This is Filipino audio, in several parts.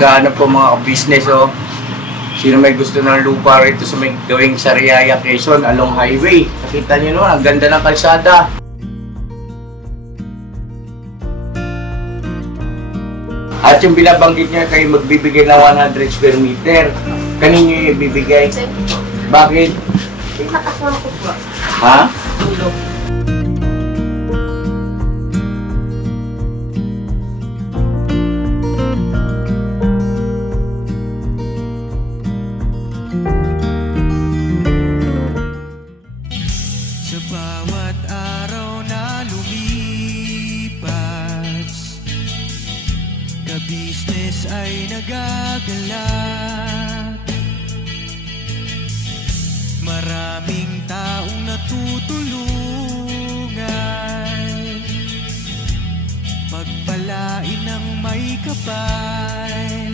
naghahanap po mga business, oh. Sino may gusto ng lupa rito sa may gawing Sariaya, Quezon, along highway. Nakita nyo naman, ang ganda ng kalsada. At yung binabanggit niya kayo magbibigay ng 100 square meter. Kanino yung ibibigay? Bakit? Nakasama ko po. Ha? Tulog. Sa bawat araw na lumipas, ka-business ay nagagalak. Maraming taong natutulungan, pagpalain ng may kapal.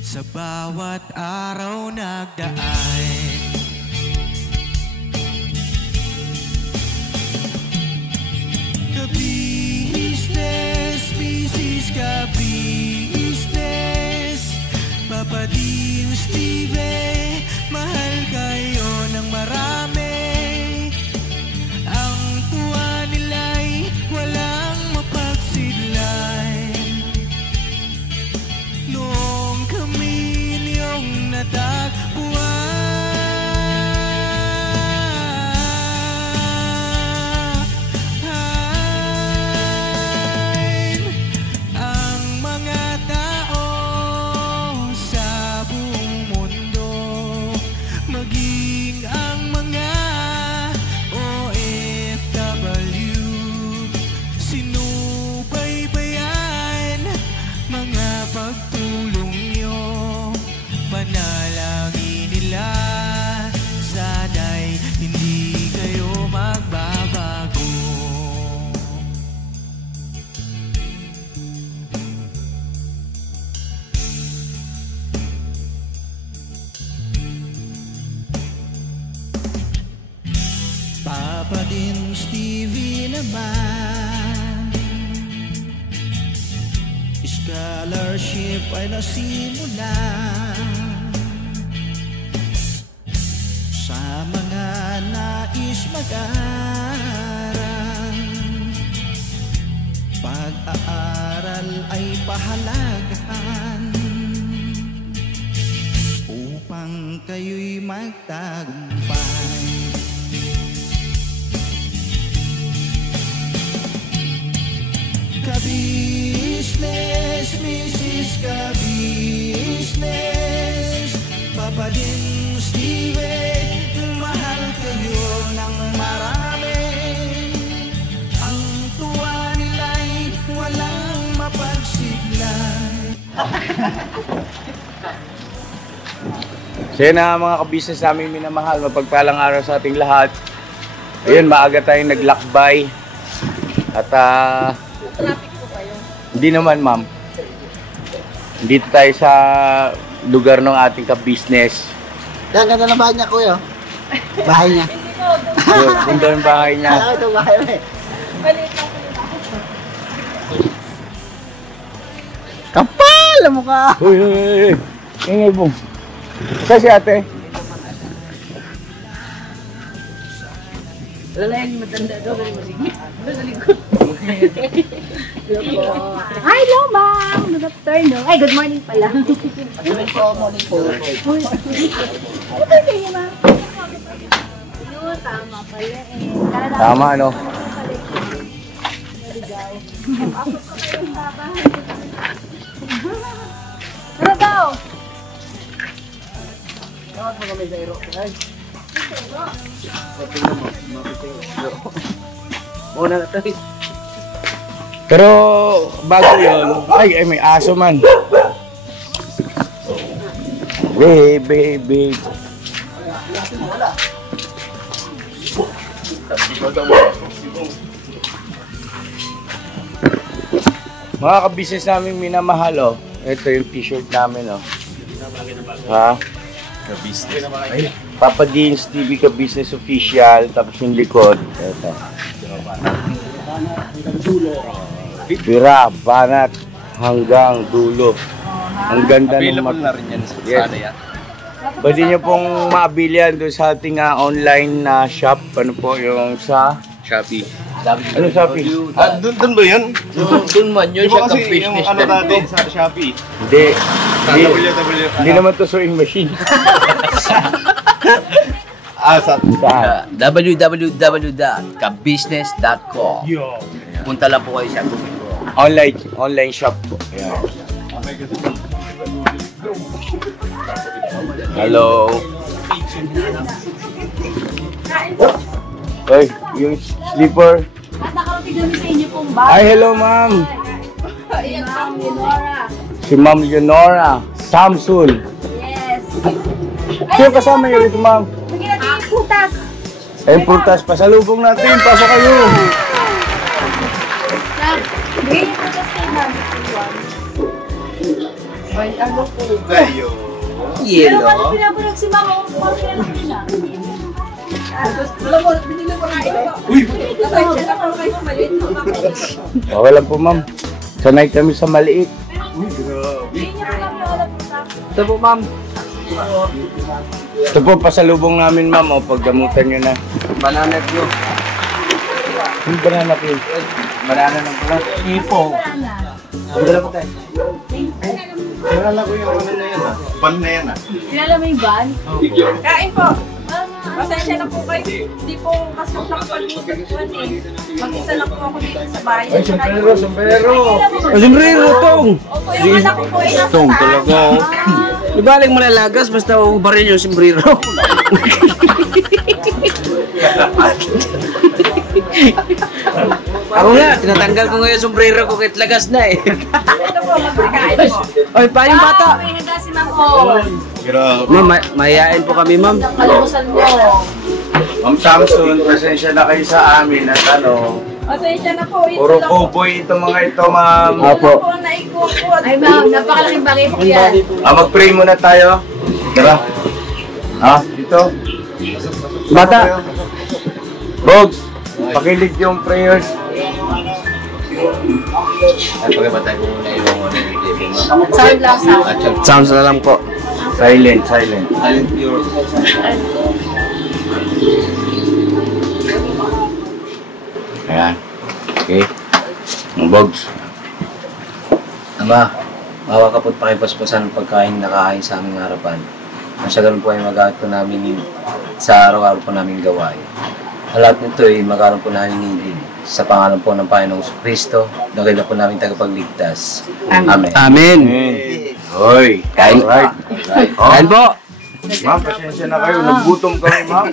Sa bawat araw nagdaan, ka-business, business ka-business, Papa Dio, Steve, mahal kayo ng marami. Ang tuwa nila'y walang mapagsidlay. Noong kami niyong natagpuan, ang mga tao sa buong mundo, maging ang mga OFW, sinubaybayan mga pagtulong nyo, panalangin nila, sana'y hindi kayo magbabago. Papa din Stevie naman, scholarship ay nasimulan sa mga nais mag-aral. Pag-aaral ay pahalagahan upang kayo'y magtagumpay. Ka-business, Mrs. Ka-business, Papa din Steve, mahal kayo ng marami. Ang tuwa nila'y walang mapagsiglay. So yun na mga ka-business namin minamahal, mapagpalang araw sa ating lahat. Ayun, maaga tayong naglakbay. At Traffic po kayo. hindi naman, ma'am. Dito tayo sa lugar ng ating ka-business. Yan, ganda ng bahay niya, kuya. Bahay niya. Hindi ko. Kung doon bahay niya. Alam ito, bahay niya. Maliit lang po yung Kapal ang mukha. Uy, uy, uy, uy. Ingay po. Saan si ate? Wala na yung matanda daw. Wala sa likod. Hi, hello, ma'am. Good afternoon. Ay, good morning pala. Morning po, morning po. Ano ba kayo, ma'am? Yun, tama pala eh. Tama, ano? Ano daw? Tawag mo kami sa iro. Ay. Muna na tayo. Pero bago yun, ay may aso man. Baby. Mga ka-business namin minamahal, oh. Ito yung t-shirt namin, oh. Ha? Ka-business. Papa Dean's TV Ka-business official, tapos yung likod. Ito. Bira, banat. hanggang dulo. Ang ganda ng Available na rin yan sa Yes. sana yan. Pwede nyo pong mabili yan doon sa ating online na shop. Ano po yung sa... Shopee. Ano Shopee? Doon ba yun? Doon man yun siya Kasi yung ka-business ano natin sa Shopee. Hindi. Sa www. Hindi naman to sewing machine. Sa Saan? www.kabusiness.com. Punta lang po kayo sa Google. Online shop po. Ayan. Hello. Ay, yung slipper. At nakarating kami sa inyo pong bahay. Ay, hello ma'am. Ayan, Ma'am Leonora. Si Ma'am Leonora Samsul. Yes. Sino kasama niyo rito ma'am? Bigyan natin yung putas. Ayun, prutas. Pasalubong natin. Pasok kayo. Bigyan yung putas kay Ma'am. Ay, ano po? Ayo. Pero ano pinabunog si Ma'am? Ma'am, pinanong nila. Wala mo, binili mo na ito. Uy! Okay lang po ma'am. Sanay kami sa maliit. Ito po, ma'am. Ito po, pasalubong namin ma'am. O, pagdamutan nyo na. Banana Q. Yung banana ko yun. Banana ng pula. Ipo. Dala po tayo. Kilala ko yung ano na yan Ban na yan Kilala mo yung van? Kain po. Pasensya na po kayo. Hindi po kasi nakapag-usap po eh. Mag-isa lang po ako dito sa bahay. Ay, sombrero, sombrero. Ay, sombrero, tong. Opo, yung anak ko po ay nasa Tong taas. talaga. Di baling malalagas, basta ubarin yung sombrero. Ako nga, tinatanggal ko ngayon sombrero ko kahit lagas na eh. Ito po, magkakain po. Oy, pa yung bata. May handa si Ma'am O. Grabe. Ma'am, mayayain po kami, ma'am. Kalimusan mo. Ma'am Samson, pasensya na kayo sa amin at ano. Pasensya na po. Ito Puro lang cowboy ito mga ito ma'am. Ito lang po ang naikuha po. Ay Ma'am, napakalaking bagay po yan. Mag-pray muna tayo. Tara. Dito. Bata. Bogs, pakilig yung prayers. Ay, pagkabatay ko muna yung Sound lang sound. sounds na lang po. Silent, silent. Ayan. Okay. Ang Bogs. Ama, mawa ka po't pakipaspasan ng pagkain na nakahain sa aming harapan. Ang sa ganun po ay mag-aat po namin sa araw-araw po namin gawain. Ang lahat nito ay magkaroon po namin ngilin. Sa pangalan po ng Panginoong Kristo, nakita po namin tagapagligtas. Amen. Amen. Hoy. Kain. Alright. Kain po. Ma'am, pasensya na kayo. Nagutom kami, ma'am.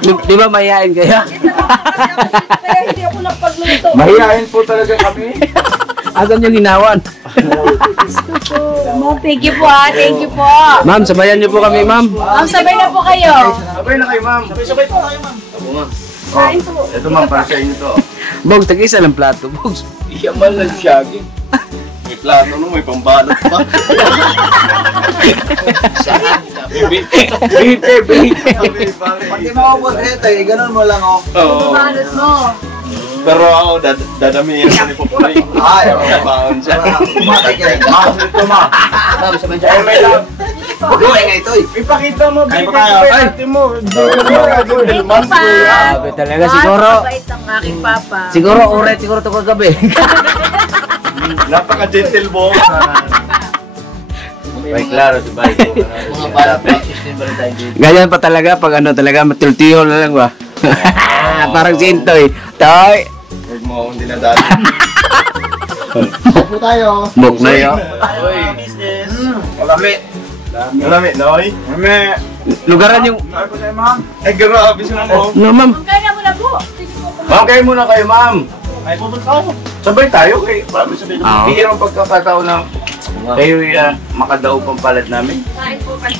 Di ba mayayain kayo? Kaya hindi ako napagluto. Mahihain po talaga kami. Asan yung hinawan? Ma'am, thank you po Thank you po. Ma'am, sabayan niyo po kami, ma'am. Ma'am, sabay na po kayo. Sabay na kayo, ma'am. Sabay po kayo, ma'am. Kain po. Ito, ma'am, para sa inyo to. Bogs, tag-isa lang plato, Bogs. Iyaman lang siyagi. May plano no, may pambalot pa. Bite. Pag di makapot ito eh, ganun mo lang oh. Oo. Balot mo. Pero ako, dadamihan ko ni Popoy. Ay, oo. Baon siya. Kumatik yan. Ma'am, ito, ma'am. Ma'am, sabayan Eh, may lang. Buhay nga ito eh. Ipakita mo, Kain bite. pa kayo. Ipakita mo. Thank you pa. Grabe talaga, siguro. Napakabait ang aking papa. Siguro, uret, siguro ito kagabi. Napaka-gentle mo. Bay, klaro, si Bay. Mga para practice din ba rin tayo dito? Ganyan pa talaga, pag ano talaga, matultiho na lang ba? Parang sintoy. Toy! Huwag mo akong dinadali. Po tayo. Buk na yun. Malami. Malami, Noy. Mame. Lugaran yung... Ay, grabe siya mo. No, ma'am. Kaya mo na po. Sige po. Ma'am, kayo muna kayo, ma'am. Ay, pupunta ako. Sabay tayo kay Mami, sabay tayo. Oo. Bigyan ang pagkakataon na kayo makadaog pang palad namin. Kain po kayo.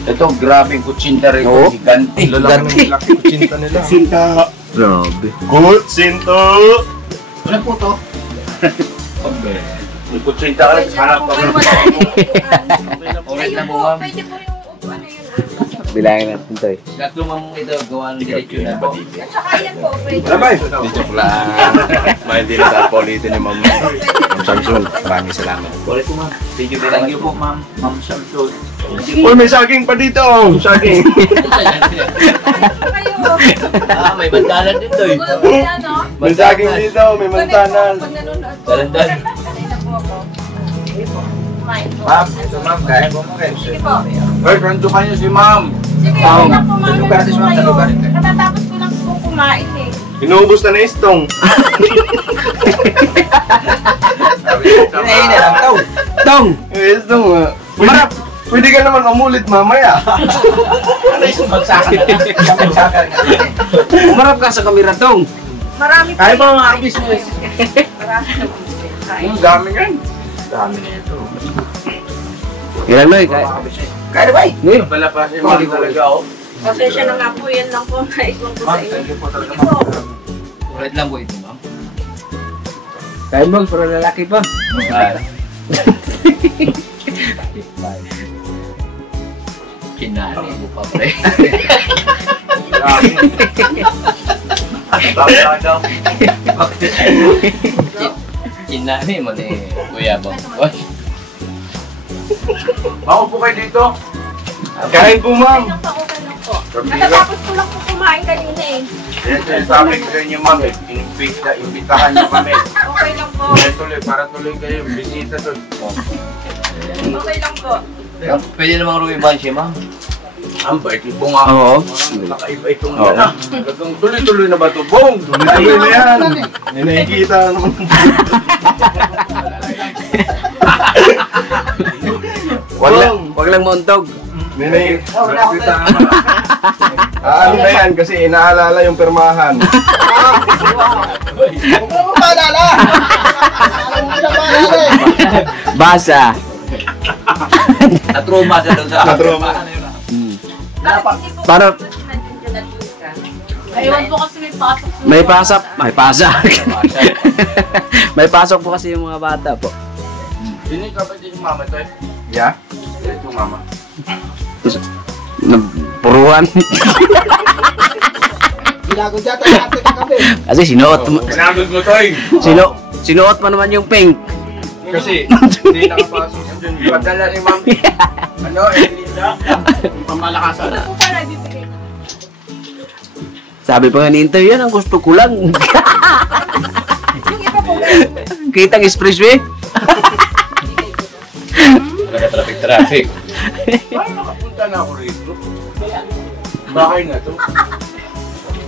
Ito, grabing kutsinta rin. Oo. Giganti. Ganti. Laki cinta nila. Cinta. Grabe. Good, Sinto. Ano po to? Yung kutsinta ka rin, hanap ka rin. Ulit na po, ma'am. Pwede po yung upuan na yun. Bilangin natin to eh. Tatlo ma'am ito, gawa ng diretsyo na po. At saka yan po, pwede. Labay! Di joke lang. Hindi na tayo ulitin ni Ma'am Samson. Maraming salamat. Ulit po ma'am. Thank you po ma'am. Ma'am Samson. Uy, may saging pa dito! Saging! Ah, may bantalan dito eh. May saging dito, may mantanan. Pag nanonood po. Dalandan. Kanina po ako. Sige po. Kumain po. Ma'am, ito ma'am, kaya po mo kayo. Sige po. Uy, kandukan niyo si Ma'am. Sige, okay lang po, ma'am. Lugar din, ma'am, sa lugar din. Natatapos ko lang po kumain eh. Inuubos na na istong. Hinahin na lang daw. Tong! Istong, pwede ka naman umulit mamaya. Ano yung magsakit? Magsakit nga. Umarap ka sa kamera, Tong! Marami po. Kaya ba mga business? Marami na po. Kain. Ang dami yan. Dami na ito. Ilan na eh, kaya. Kaya na ba eh? Ngayon, Pala pa si Ma'am talaga, oh. Pasensya na nga po, yan lang po naikon ko sa Ma'am, inyo. thank you po talaga Sige po. ma'am. Ulit lang po ito ma'am. kaya mo, para lalaki pa. Kinali mo pa pre. Tama daw. Kinali mo ni Kuya Bang. Boy. Maupo kayo dito. Kain po, Ma'am. Okay lang po, okay lang po. Natatapos ko lang po kumain kanina eh. Yan, sabi ko sa inyo, Ma'am, imbitahan niyo kami. Okay lang po. Tuloy, para tuloy kayo, bisita doon. Okay lang po. Pwede namang rumiban siya ma'am. Ang bait po nga. Oo. Nakaiba itong yan. Talagang tuloy-tuloy na ba ito? Bong! Tuloy-tuloy na yan. May nakikita naman. Wag lang mauntog. May nakikita naman. Ano na yan? Kasi inaalala yung permahan. Basa. Natruma siya doon sa Natruma. Bakit hindi po Para- Aywan po kasi may pasok. May pasok. May pasak. May pasok po kasi yung mga bata po. Sino yung kapatid yung mama ito eh? Yeah? Ito yung mama. Puruan. Kasi sinuot mo. Pinagod mo ito eh! Sinuot mo naman yung pink. Kasi hindi nakapasok sa dyan. Padala ni ma'am. Ano, Elinda? Pamalakasan. Ano po pala ibibigay? Sabi pa nga ni Inter, yan ang gusto ko lang. Yung iba po guys. Kitang expressway. traffic. Paano nakapunta na ako rito? Bahay na to.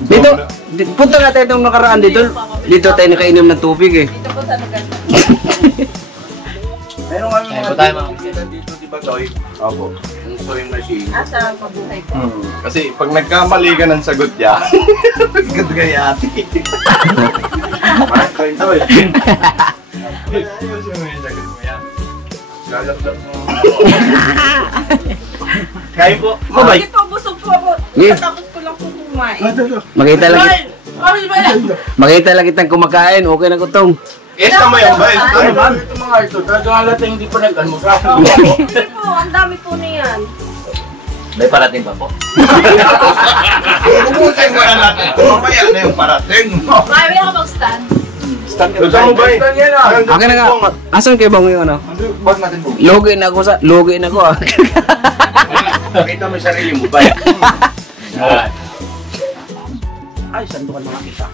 Dito, punta natin itong nakaraan dito. Dito tayo nakainom ng tubig eh. Dito po sa lugar. Meron kami Ayun mga po tayo, ma'am. dito, di ba, Toy? Opo. Yung sewing machine. Sa mabuhay po. Kasi pag nagkamali ka ng sagot niya, good kay ate. Parang kayo, Toy. Ayusin mo yung sagot mo yan. Lalap-lap mo. Kain po. Mabay. Sige po, busog po ako. Yeah. Tapos ko lang po kumain. Makita lang kitang kumakain. Okay na kutong. Yes, tama yan ba? Ano ba? Ito mga ito. Talagang halata hindi pa nag-almusal. Hindi po, ang dami po niyan. May parating pa po. Ubusin mo na natin. Mamaya na yung parating. Kaya ako mag-stand. Gusto mo ba? Akin na nga. Asan kayo bang yung ano? Wag natin po. Login ako ah. Pakita mo yung sarili mo ba? Ay, sandukan mga kita.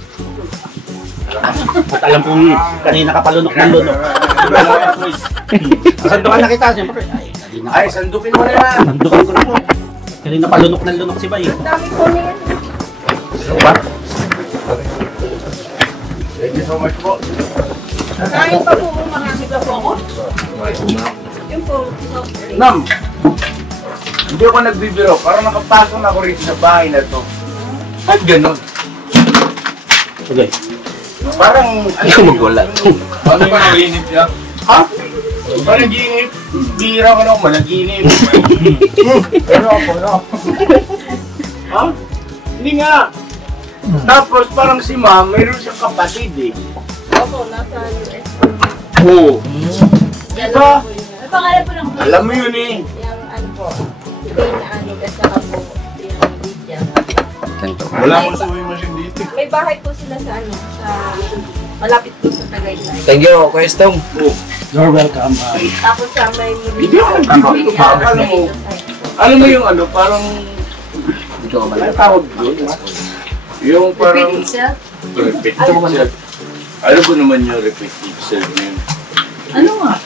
At alam kong kanina ka palunok ng lunok. Sandukan na kita, siyempre. Ay, sandukin mo na yan. Sandukan ko na po. Kanina palunok ng lunok si Bay. Ang dami po niyan. Thank you so much po. Kain pa po, marami pa po ako. Yun po, soft drink. Nam, hindi ako nagbibiro. Parang nakapasok na ako rito sa bahay na to. At ganun. Okay. Parang, Ikaw magwala. ano ba naginip niya? Ha? Panaginip? Bira ka naman, managinip. Pero ako, no? Ha? Hindi nga. Tapos parang si ma'am, mayroon siyang kapatid eh. Opo, nasa US. Oo. Diba? May pangalan po ng Alam mo yun eh. yung ano po. Ito yung ano, kasi ako po. Ganito. Wala mo sewing machine dito. May bahay po sila sa ano, sa malapit po sa Tagaytay. Thank you, Kuya Stong. You're welcome. Tapos sa may Alam mo yung ano, parang... Dito ka Ano tawag doon? Yung parang... Repetitive self. Alam ko naman yung repetitive self na yun. Ano nga?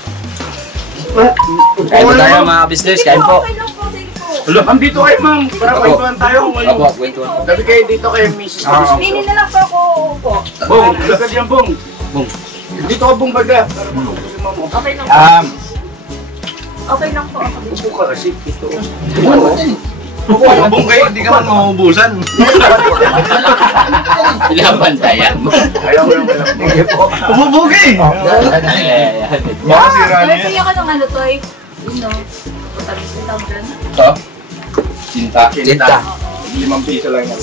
Kain po tayo mga business, kain po. Okay lang po, sige po. Hello, andito kayo ma'am. Para kwentuhan tayo. Ako, kwentuhan. Sabi kayo dito kay Mrs. Pili na lang po ako po. Bong, lagad yan Bong. Bong. Dito ka Bong baga. Para makapusin mo mo. Okay lang po. Okay lang po ako. Upo ka kasi. Ito. Upo ka Bong kayo. Hindi ka man mauubusan. Pinabantayan mo. Ayaw ko lang walang tingin po. Umubugi! Makasira niya yan. Kaya ka ng ano, Toy? Yun, no? Tapos nila ang gano'n. Ito? Cinta. Cinta. 5 piso lang yan.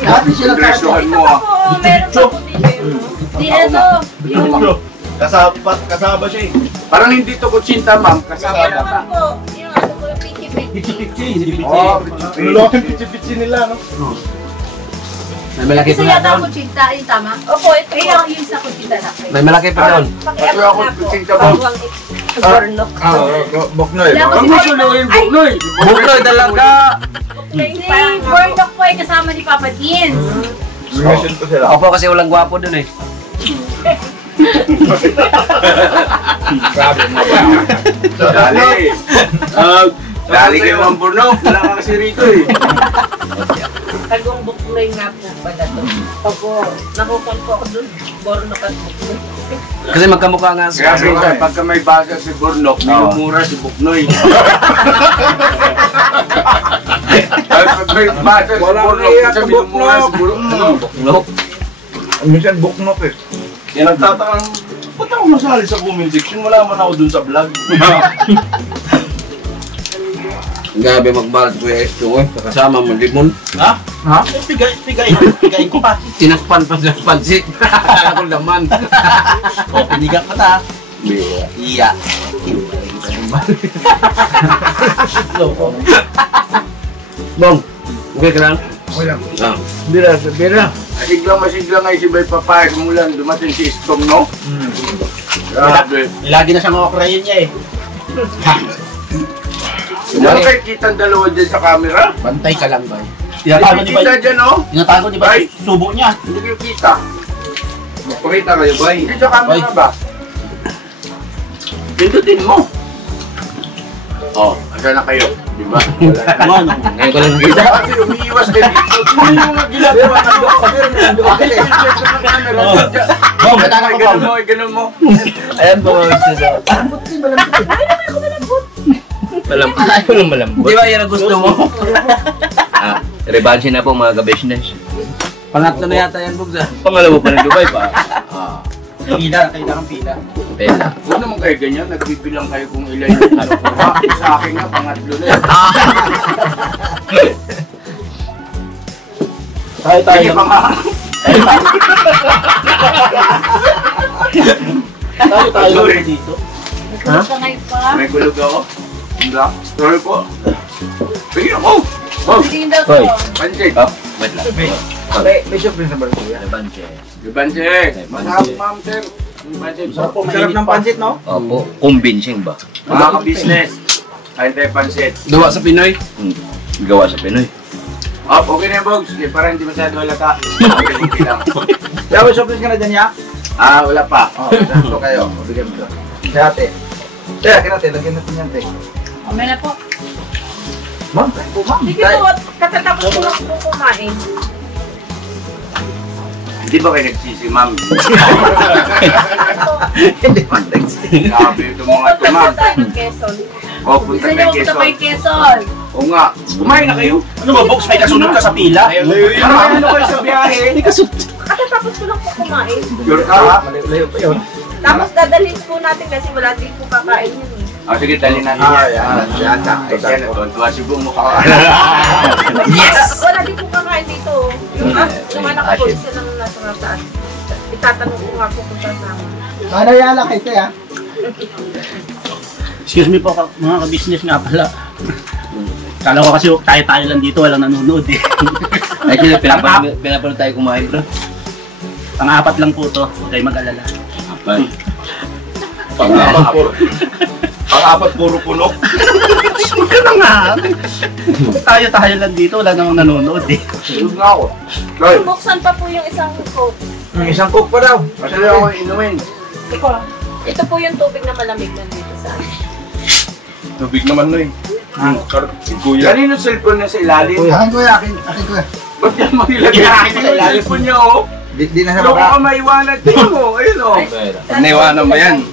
Dati sila Presyuhan mo ah. Po, meron pa po dito. Di ano, yung... Kasaba siya eh. Parang hindi to kutsinta ma'am. Kasaba Meron yata. naman po, yung ano po, yung pichi-pichi. Oh, pitsi-pitsi nila no? May malaki Kasi pa yata doon. ang kutsinta, yung tama? Opo, ito po. Ayun, yung sa kutsinta na. May malaki pa doon. Pakialam Ako na po. piching ka ba? Bawang Bornok. Boknoy. Wala ko Ang si gusto nyo yung Boknoy. Bukloy talaga. Si Bornok po ay kasama ni Papa Deans. Reaction ko sila. Opo kasi walang gwapo doon eh. Grabe mo ba? Dali. Dali kayo ang Burnok. Wala ka kasi rito eh. Tagong Bukloy nga po pala to. Opo, nakukan po ako doon. Bornok at Bukloy. Kasi magkamukha nga sa Grabe ka, pagka may baga si Burnok, minumura si Buknoy. Pag may baga si Burnok, kasi minumura si Burnok. Buklok. Minsan Buknok eh. Yan nagtatakang, ba't ako masali sa comment section? Wala man ako dun sa vlog. Grabe magbalat ko yung esto eh. Kasama mo limon. Ha? Pigayin ko pa. Tinakpan pa sa pansit. Kala ko laman. O, pinigang ka ta. Iya. Bong, okay ka lang? Okay lang. Ah. Bira. Masiglang ay si Bay Papayag mulan dumating si Istom, no? Grabe. Lagi na siya makakarayin niya eh. Ano kayo kitang dalawa dyan sa camera? Bantay ka lang ba? Hindi Tinatago ni ba? kita dyan, no? Tinatago ni ba? Ay. Subo niya. Hindi kayo kita. Magpakita kayo, Bay. Hindi sa camera Bay. ba? Pindutin mo. Oh, asa na kayo? Di ba? Wala na. Ano ano? Ngayon ko lang nakita. Kasi umiiwas kayo dito. Hindi yung mga ginagawa na doon. Kasi yung check ng camera. Bong, katana ko Ganun pa. mo, ganun mo. Ayan po mga business. Malambot. Di ba yan ang gusto mo? Revanche na po mga ka-business. Pangatlo na yata yan, Bugsa. Pangalawa pa ng Dubai pa. Pila, kailangan pila. Pela. Huwag naman kayo ganyan, nagbibilang kayo kung ilan yung ano. Sa akin nga, pangatlo na yan. Tayo Sige, lang. Tayo lang dito. Nagkulog ka ngayon pa. May gulog ako. Hindi. Sorry po. Sige ako. Wow. Hindi daw Hoy. to. Pansit. Oh, wait lang. May surprise na ba rin kuya? Revanche. Pansit. Masarap, ma'am, sir. Pansit. Sarap ng pansit, no? Opo, convincing ba? Mga ka-business. Kain tayo pansit. Gawa sa Pinoy? Gawa sa Pinoy. Oh, okay na yung bogs. Sige, para hindi masyado halata. Okay lang. Kaya may surprise ka na dyan, ya? Ah, wala pa. Ito kayo. Bigyan mo ito. Kaya ate. Kaya akin natin. Lagyan natin yan, te. Mamaya na po. Ma'am, tayo po, ma'am. Sige po, katatapos ko lang po kumain. Hindi ba kayo nagsisi, ma'am? Hindi man, thanks. Sabi ito mga ito, Punta ma'am. po tayo ng Quezon. O, punta Gusto kay niyo punta Quezon. kay Quezon. Oo nga. Kumain na kayo. Ano ba, box? May kasunod ka sa pila? Ano kayo sa biyahe? Katatapos ko lang po kumain. Sure ka, ha? Malayo pa yun. Tapos dadalhin po natin kasi wala din po kakain yun eh. O, sige, dali natin yan. Yan. Ay, siya, natuwa si Bung mukha. Wala din po kakain dito. Yung anak ko, isa lang nasa taas. Itatanong ko nga po kung kasama. Ano yala kayo, te, ha? Excuse me po, mga ka-business nga pala. Kala ko kasi tayo lang dito, walang nanonood eh. Actually, pinapanood tayo kumain, bro. Pang-apat lang po to, huwag kayo mag-alala. Pang-apat puro puno. Huwag ka na nga. Tayo lang dito, wala namang nanonood eh. Tulog na ako. Loy, Buksan pa po yung isang coke. Isang coke pa daw. masaya ako inumin. Ito po yung tubig na malamig nandito sa akin. Tubig naman, Loy. Kuya. Kanino cellphone na sa ilalim? Akin kuya. Ba't yan mo nilagay? Sa ilalim po niya, oh. Di na siya Loko baka. ka maiwanag. Tingnan mo, ayun, oh. Pag naiwanan mo yan.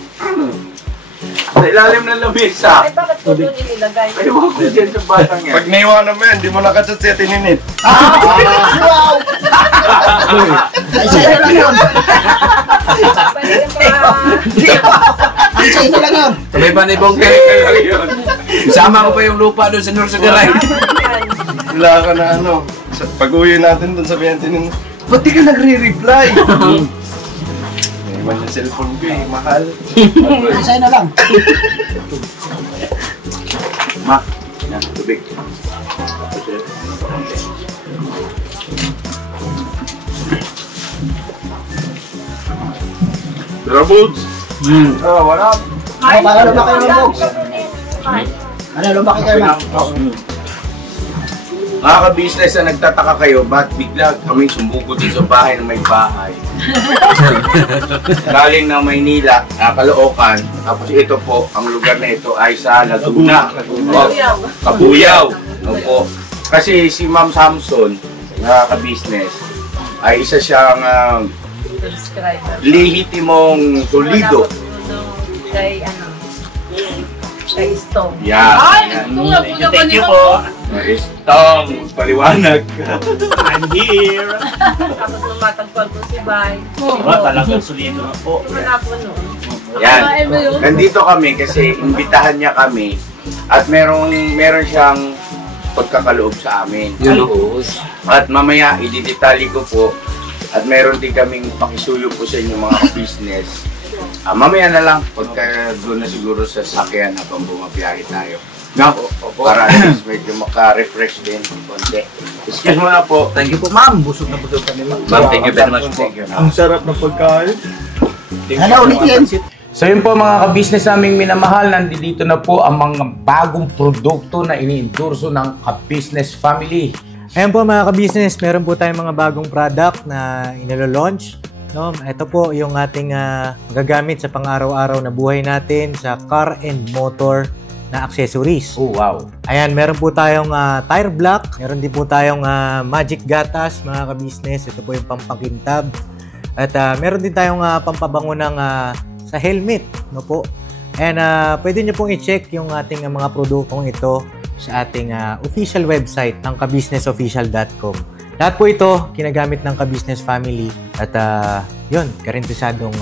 Sa ilalim ng lamesa. Ay, bakit po doon inilagay? Ayun ko dyan sa batang yan. Pag naiwanan mo yan, di mo nakachat siya tininit. Ay, sa'yo lang yun. Ay, sa'yo lang yun. Sabay ba ni Bong Isama ko pa yung lupa doon sa Norsagaray. Wala ka na ano. Pag-uwi natin doon sabihin tinin. Ba't di ka nagre-reply? Naman yung cellphone ko eh, mahal. Ay, sa'yo na lang. Ma, yan, tubig. Drabuds! Oh, what up? Ay, para lumaki yung box. Ano, lumaki kayo na. Mga ka-business na nagtataka kayo, ba't bigla kami sumbuko dito sa bahay na may bahay? Galing ng Maynila, Caloocan, tapos ito po, ang lugar na ito ay sa Laguna. Kabuyaw. Opo. Kasi si Ma'am Samson, mga ka-business, ay isa siyang lihitimong solido. Kay kay Stone. Yan. Thank you po. Stong, paliwanag. I'm here. Tapos lumatagpag po si Bay. Talagang solido na po. Wala po noon. Yan. Nandito kami kasi imbitahan niya kami at meron siyang pagkakaloob sa amin. At mamaya ididetali ko po at meron din kaming pakisuyo po sa inyo mga business. Mamaya na lang pagka doon na siguro sa sakyan habang bumabiyahe tayo. No? Para at least medyo maka-refresh din konti. Excuse mo na po. Thank you po, ma'am. Busog na busog kami, ma'am. Ma'am, thank you very much po. Ang sarap ng pagkain. Ano ulit yan? So yun po mga ka-business naming minamahal, nandito na po ang mga bagong produkto na ini-endorso ng ka-business family. Ayan po mga ka-business, meron po tayong mga bagong product na inilo-launch. No, ito po yung ating gagamit sa pang-araw-araw na buhay natin sa car and motor na accessories. Oh wow! Ayan, meron po tayong tire block, meron din po tayong magic gatas mga ka-business. Ito po yung pampakintab. At meron din tayong pampabango ng sa helmet, no po. And pwede nyo pong i-check yung ating mga produktong ito sa ating official website ng kabusinessofficial.com. Lahat po ito kinagamit ng ka-business family at yun, karentesadong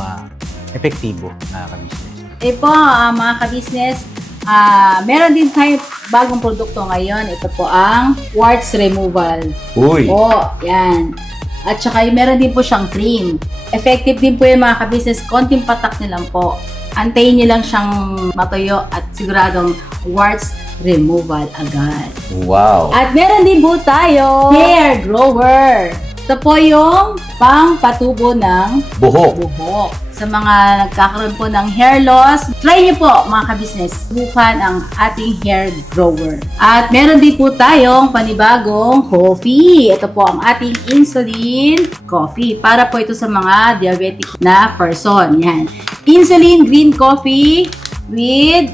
epektibo na ka-business. Po, mga ka-business, meron din tayo bagong produkto ngayon. Ito po ang warts removal. Uy! Po, yan. At saka meron din po siyang cream. Effective din po yung mga ka-business. Konting patak nyo lang po. Antayin nyo lang siyang matuyo at siguradong warts removal agad. Wow! At meron din po tayo hair grower. Ito po yung pang-patubo ng Buhok! buhok. Sa mga nagkakaroon po ng hair loss, try nyo po mga ka-business. Subukan ang ating hair grower. At meron din po tayong panibagong coffee. Ito po ang ating insulin coffee. Para po ito sa mga diabetic na person. Yan. Insulin green coffee with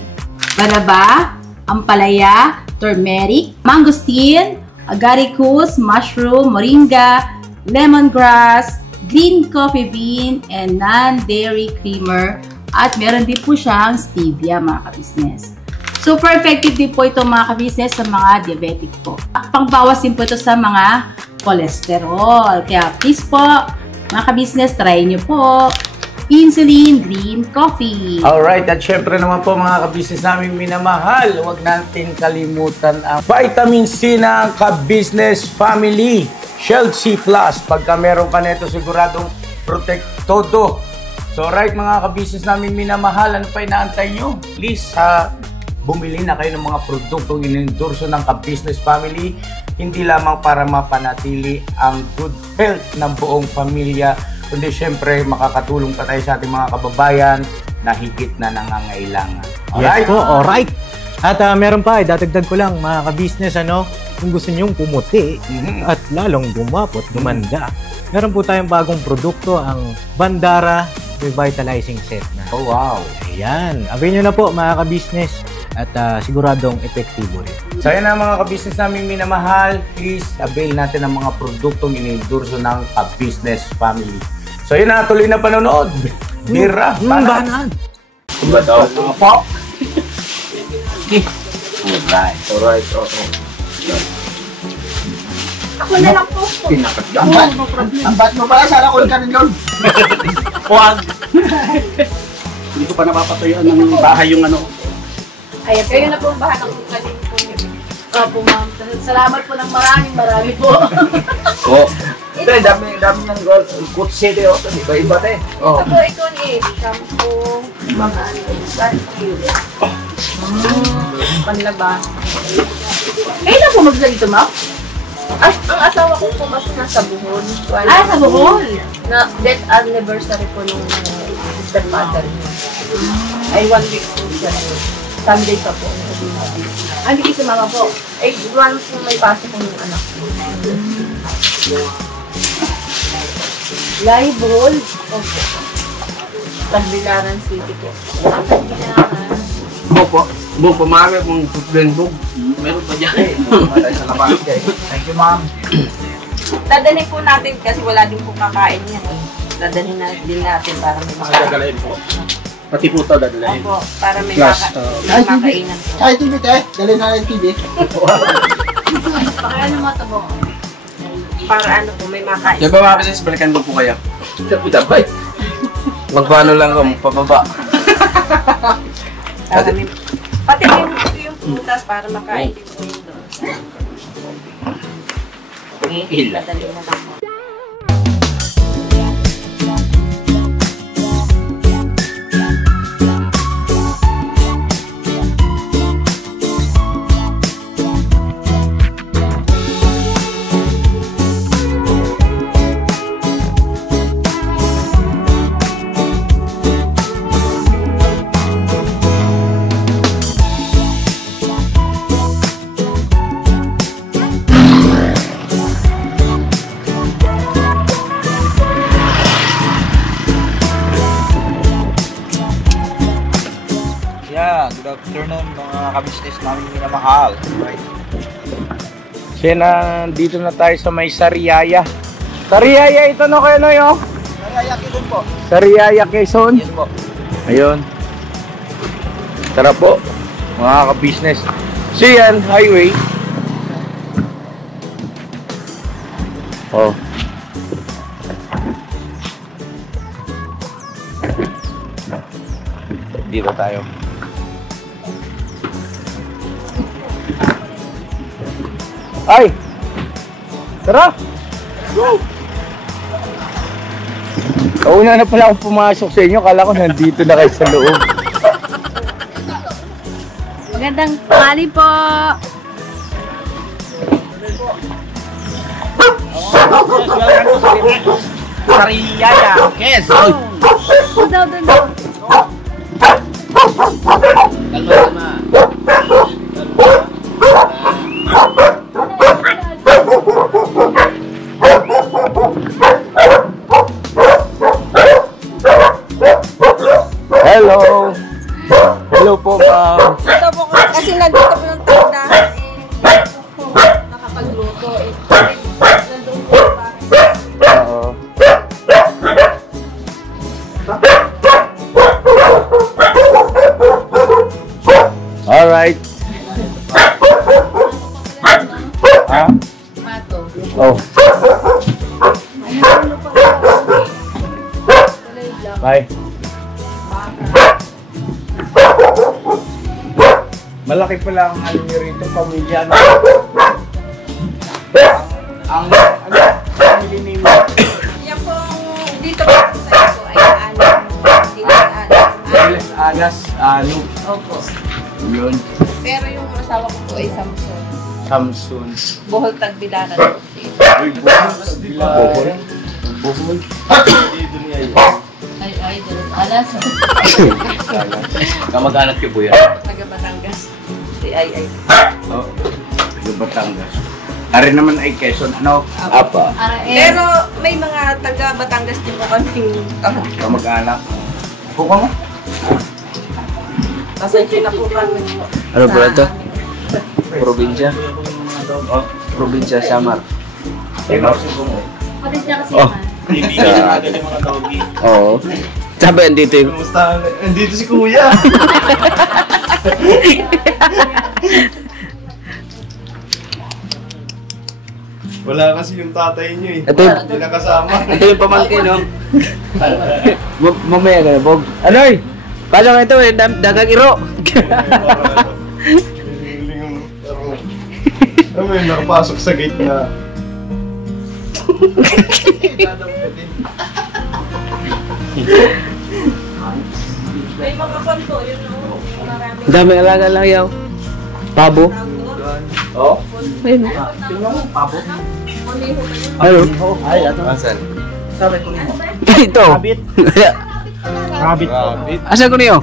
banaba, ampalaya, turmeric, mangosteen, agaricus, mushroom, moringa, lemongrass, green coffee bean, and non-dairy creamer. At meron din po siyang stevia mga ka-business. Super effective din po ito mga ka-business sa mga diabetic po. Pangbawas din po ito sa mga cholesterol. Kaya please po, mga ka-business, try nyo po. Insulin Green Coffee. Alright, at syempre naman po mga ka-business namin minamahal, huwag natin kalimutan ang vitamin C ng ka-business family. Shield C+, pagka meron ka nito siguradong protect todo. So right mga ka-business namin minamahal, ano pa inaantay nyo? Please, bumili na kayo ng mga produktong inendorso ng Ka-Business Family, hindi lamang para mapanatili ang good health ng buong pamilya, kundi syempre makakatulong pa tayo sa ating mga kababayan na higit na nangangailangan. Yes po, alright. At meron pa, dadagdag ko lang mga ka-business, kung gusto nyong pumuti at lalong gumapot, gumanda, meron po tayong bagong produkto, ang Bandara Revitalizing Set na. Oh, wow. Ayan, avail nyo na po mga ka-business at siguradong epektibo rin. So yan na mga ka-business namin minamahal, please avail natin ang mga produktong inendorso ng Ka-Business Family. So yun na, tuloy na panonood. Bira, Banaan. Diba daw? Pop! Alright. Alright, okay. Ako na lang po. Ang bat mo pala, sana ko ka rin yun. Huwag. Hindi ko pa napapatayuan ng bahay yung ano. Ayan, kayo na po ang bahala kung kanino po niyo. Opo, ma'am. Salamat po ng marami po. Oo. Ito, dami ng gold. Good city oh. Iba-iba te. Ito po, ito ni shampoo, mga panlaban. Kayo na po magsalito, ma'am? Ay, ang asawa ko po mas nasa Bohol. Sa Bohol? Na death anniversary po nung stepmother niya. Ay, 1 week po siya. Sunday pa po. Hindi kasi mama po. Ay, once may pasok ko ng anak ko. Live roll. Opo. Tagbilaran City po. Buko, marami akong tutbendog. Meron pa dyan. Sa labas kayo. Thank you, ma'am. Dadalhin po natin kasi wala din po kakain yan. Dadalhin na din natin para may Dadalayin po. Pati po ito dadalayin. Opo, para may Plus, makainan po. Ay, TV te. Dali na yung TV. Pakiano mo ito po? Para ano po, may makain. Yung ba mga business, balikan ko po kayo. Dabay. Magpaano lang ko, pababa. Pati yung putas para makain din po yun doon. Dadalhin na lang po. Good afternoon mga ka-business namin minamahal. Right. Siya na, dito na tayo sa may Sariaya. Sariaya ito no kayo no yo? Sariaya Quezon po. Sariaya Quezon? Yes po. Ayun. Tara po, mga ka-business. So yan, highway. Oh. Dito tayo. Ay! Tara! Go! Kauna na pala akong pumasok sa inyo. Kala ko nandito na kayo sa loob. Magandang tanghali po. Sariaya. Yes. Doon daw. Hello! Hello po, ma'am. Ito po kasi nandito po yung tindahan. Nakapagluto. Nandun po yung bahay. Oo. Alright. Ha? Oh. Bye. Malaki pala ang ano nyo rito, pamilya na. Ang family name. Yan po, dito po sa ito ay alam. Alas, ano? Opo. Yun. Pero yung asawa ko po ay Samson. Samson. Bohol Tagbilaran. Bohol. Bohol. Ay, alas. Kamag-anak ko po yan. Taga Batangas. Ay. Oh. Taga Batangas. Ari naman ay Quezon. Ano? Apa. Pero may mga taga Batangas din po kaming Kamag-anak. Buka mo? pasensya na po kami. Ano po ito? Probinsya? Probinsya, Samar. Patis niya kasi Oh. man. Hindi na agad yung mga doggy. Oo. Sabi, andito yung... Kumusta? Andito si Kuya. Wala kasi yung tatay niyo eh. Ito yung... Hindi nakasama. Ito yung pamangkin, no? Mamaya ka na, Bog. Anoy! Paano nga ito eh? Dagang iro! Ano mo yung nakapasok sa gate na... May mga konto, yun o. Maraming Dami alaga lang yaw. Pabo. Oh? Ayun. kuliho kayo. Ano? Ay, ato. Asan? Sabi ko niyo. Ito. Rabbit. Rabbit. Asan ko niyo?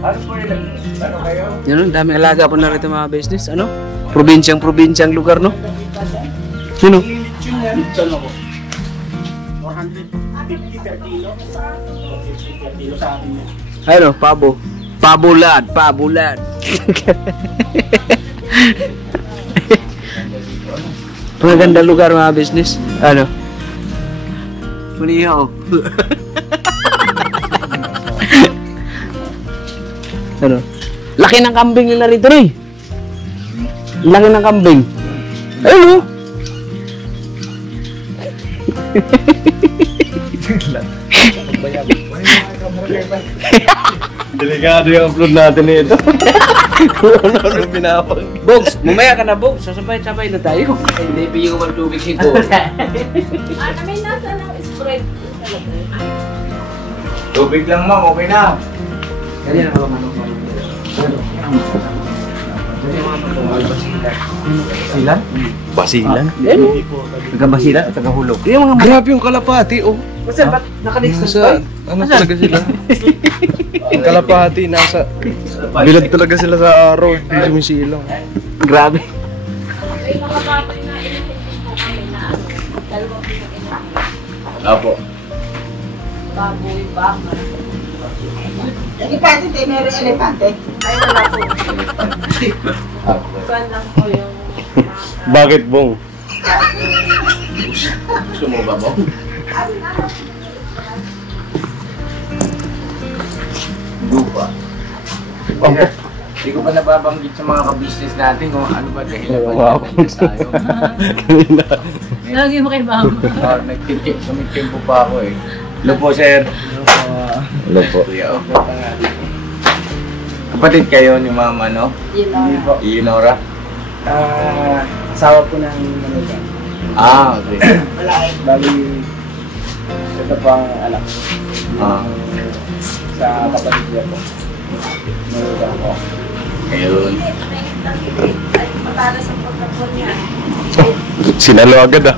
Ano po yun? Ano kayo? Yun, dami alaga po na rito mga business. Ano? Probinsyang lugar, no? Sino? Lechon ako. 450 per kilo. 450 per kilo sa akin. Ano? Pabo. Pabulad. Maganda lugar mga business. Ano? Maniyaw. Ano? Laki ng kambing nila rito rin. Laki ng kambing. Ayun oh. Delikado yung upload natin nito. Ano pinapag? Bogs, mamaya ka na Bogs. Sasabay-sabay na tayo. Hindi, bigyan ko ng tubig siguro. May nasa ng spread. Tubig lang ma'am, okay na. Kanina ka ba manong Basilan? Basilan? Taga-basilan at taga-hulog. Yung mga grabe yung kalapati, oh. Basta ba't naka-next Nasa, ano talaga sila? Ang kalapati, nasa, bilad talaga sila sa araw, hindi sumisilang. Grabe. May mga baboy na inahintin po kami na dalawang pinag-inahin. Apo. Baboy, baka. Elepante, tayo meron elepante. Ay, wala po. Kuan lang po yung... Bakit bong? Gusto mo ba mo? Lupa. Hindi ko pa nababanggit sa mga ka-business natin kung ano ba dahilan ba tayo. Lagi mo kay Bam. Sumitimpo pa ako eh. Hello po, sir. Hello po. Kuya, oh. Kapatid kayo ni Ma'am ano? Iinora. Asawa po ng manugan. Ah, okay. Bali, ito po ang anak Ah, sa kapatid niya po. Manugan po. ayun. Matalas ang pagkakon niya. Sinalo agad ah.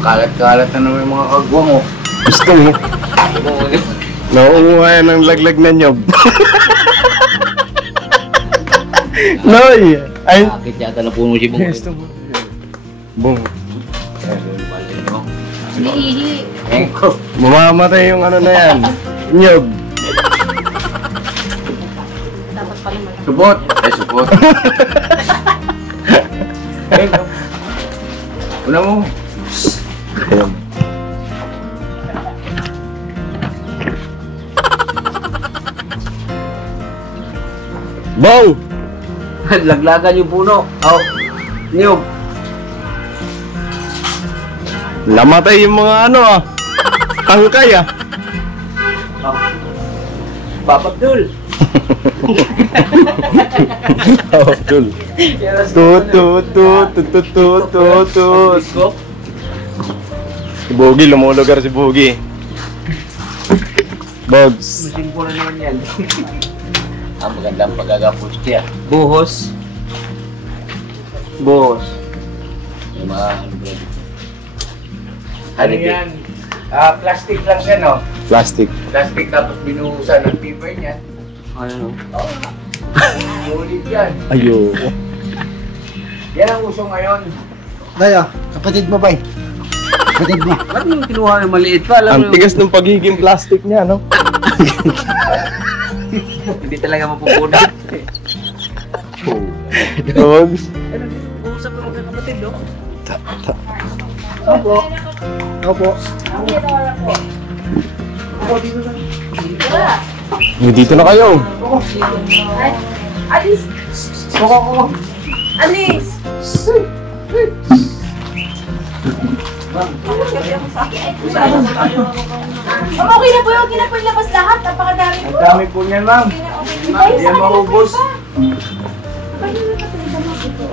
Kalat-kalat na naman yung mga kagwang oh. Gusto mo? Nauunguha yan ng laglag na nyob. Noy! Ay! Bakit yata na puno si Bong? Bong, Umiihi. mamamatay yung ano na yan. Nyob. Dapat pala mag- Supot! Supot. Una mo. Bong! Laglagan yung puno. Oh. Niyog. Namatay yung mga ano ah. Tangkay ah. Babagdul. Oh, cool. Tut. Si Bogi, lumulugar si Bogi. Bogs. Simple naman yan. Ang magandang pagkakapos kaya. Buhos. Yung mga ano yan? Plastic lang siya, no? Plastic. Plastic tapos binuhusan ng paper niya. Ano? Oo nga. Ulit yan. Ayoko. Yan ang uso ngayon. Daya, kapatid mo ba eh? Kapatid mo. Ba't mo kinuha yung maliit pa? Ang tigas ng pagiging plastic niya, no? Hindi talaga mapupunat. Bogs. Usap mo mga kapatid, no? Opo. Dito na kayo. Alis! Alis! Okay na po yun. Okay na po yung labas lahat. Napakadami po. Ang dami po niyan, ma'am. Hindi yan maubos.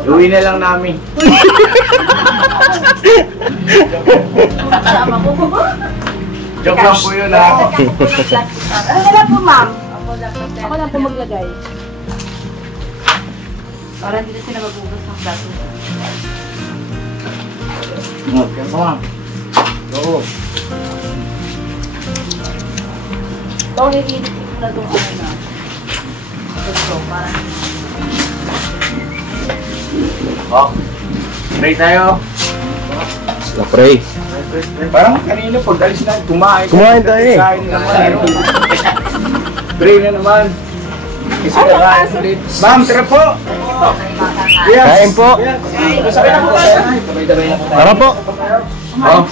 Uwi na lang namin. Joke lang po yun, ha? Ano na po, ma'am? Ako na po maglagay. Para hindi na sila magugas ng plato. Okay, ma'am. Oo. Ito, nililit ko na itong ano na. Ito, parang... Oh. Pray tayo. Na-pray. Parang kanina pag alis na, kumain. Kumain tayo eh. Kain naman. Pray na naman. Kasi nakain ulit. Ma'am, tara po. Yes. Kain po. Sabay na po tayo. Sabay na po tayo. Tara po. Oh.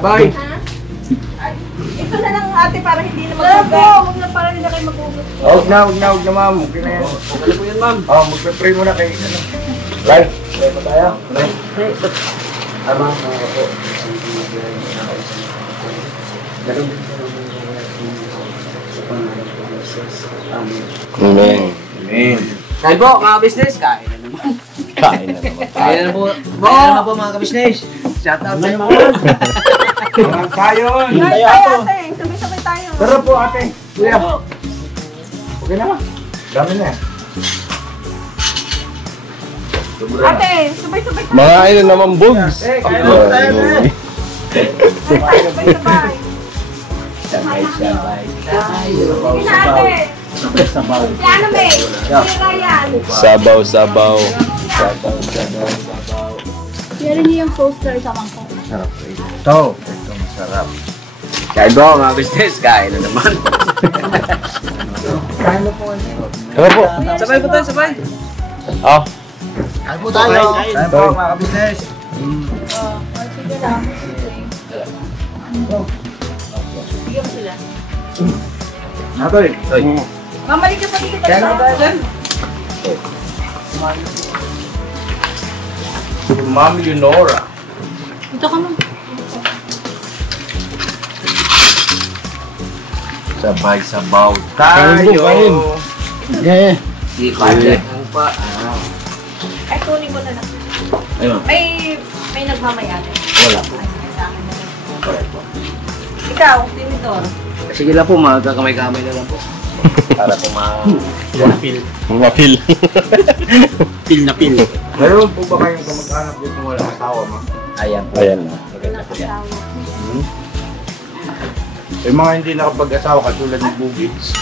Bye. Ito na lang ate para hindi na Tara po! magugay. Huwag na para hindi na kayo magugas. Huwag na ma'am. Okay na yan. Okay po yan, ma'am. Oh, magpe-pray muna kay ano. Right? Pray pa tayo. Tama po. Amen. Amen. Kain po, mga business. Kain na naman. Kain na naman. Kain na po. Kain na po, mga business. Shout out sa inyo. Mga sayon. Ay, ate. Sabay-sabay tayo. Tara po ate. Kuya. Okay na. Dami na. Ate, sabay-sabay tayo. Mga ayun naman, Bogs. Kaya mo tayo na. Sabay-sabay. Sabay. Sige na ate. Sabaw. Si ano, May? Si Ryan. Sabaw. Meron niyo yung toaster sa mangkok. Ito masarap. Kain po, mga business. Kain na naman. Tara po. Sabay po tayo, sabay. Ah. Kain po tayo. Kain po mga business. Sige lang. Bigyan mo sila. Atoy. Mamalik ka pa dito. Kaya na tayo dyan. Ma'am Leonora. Dito ka mo. Sabay-sabaw tayo. Kain. Yeah. Di budget mo pa. Ay, kunin ko na lang. Ayun. May nagmamayari. Wala po. Ikaw, Timitor. Sige lang po, magkakamay-kamay na lang po. Para po Mapil. pil na pil. Meron po ba kayong kamag-anak dito kung walang asawa, ma'am? Ayan po. Ayan na. Maganda po yan. Yung mga hindi nakapag-asawa katulad ng Bugits.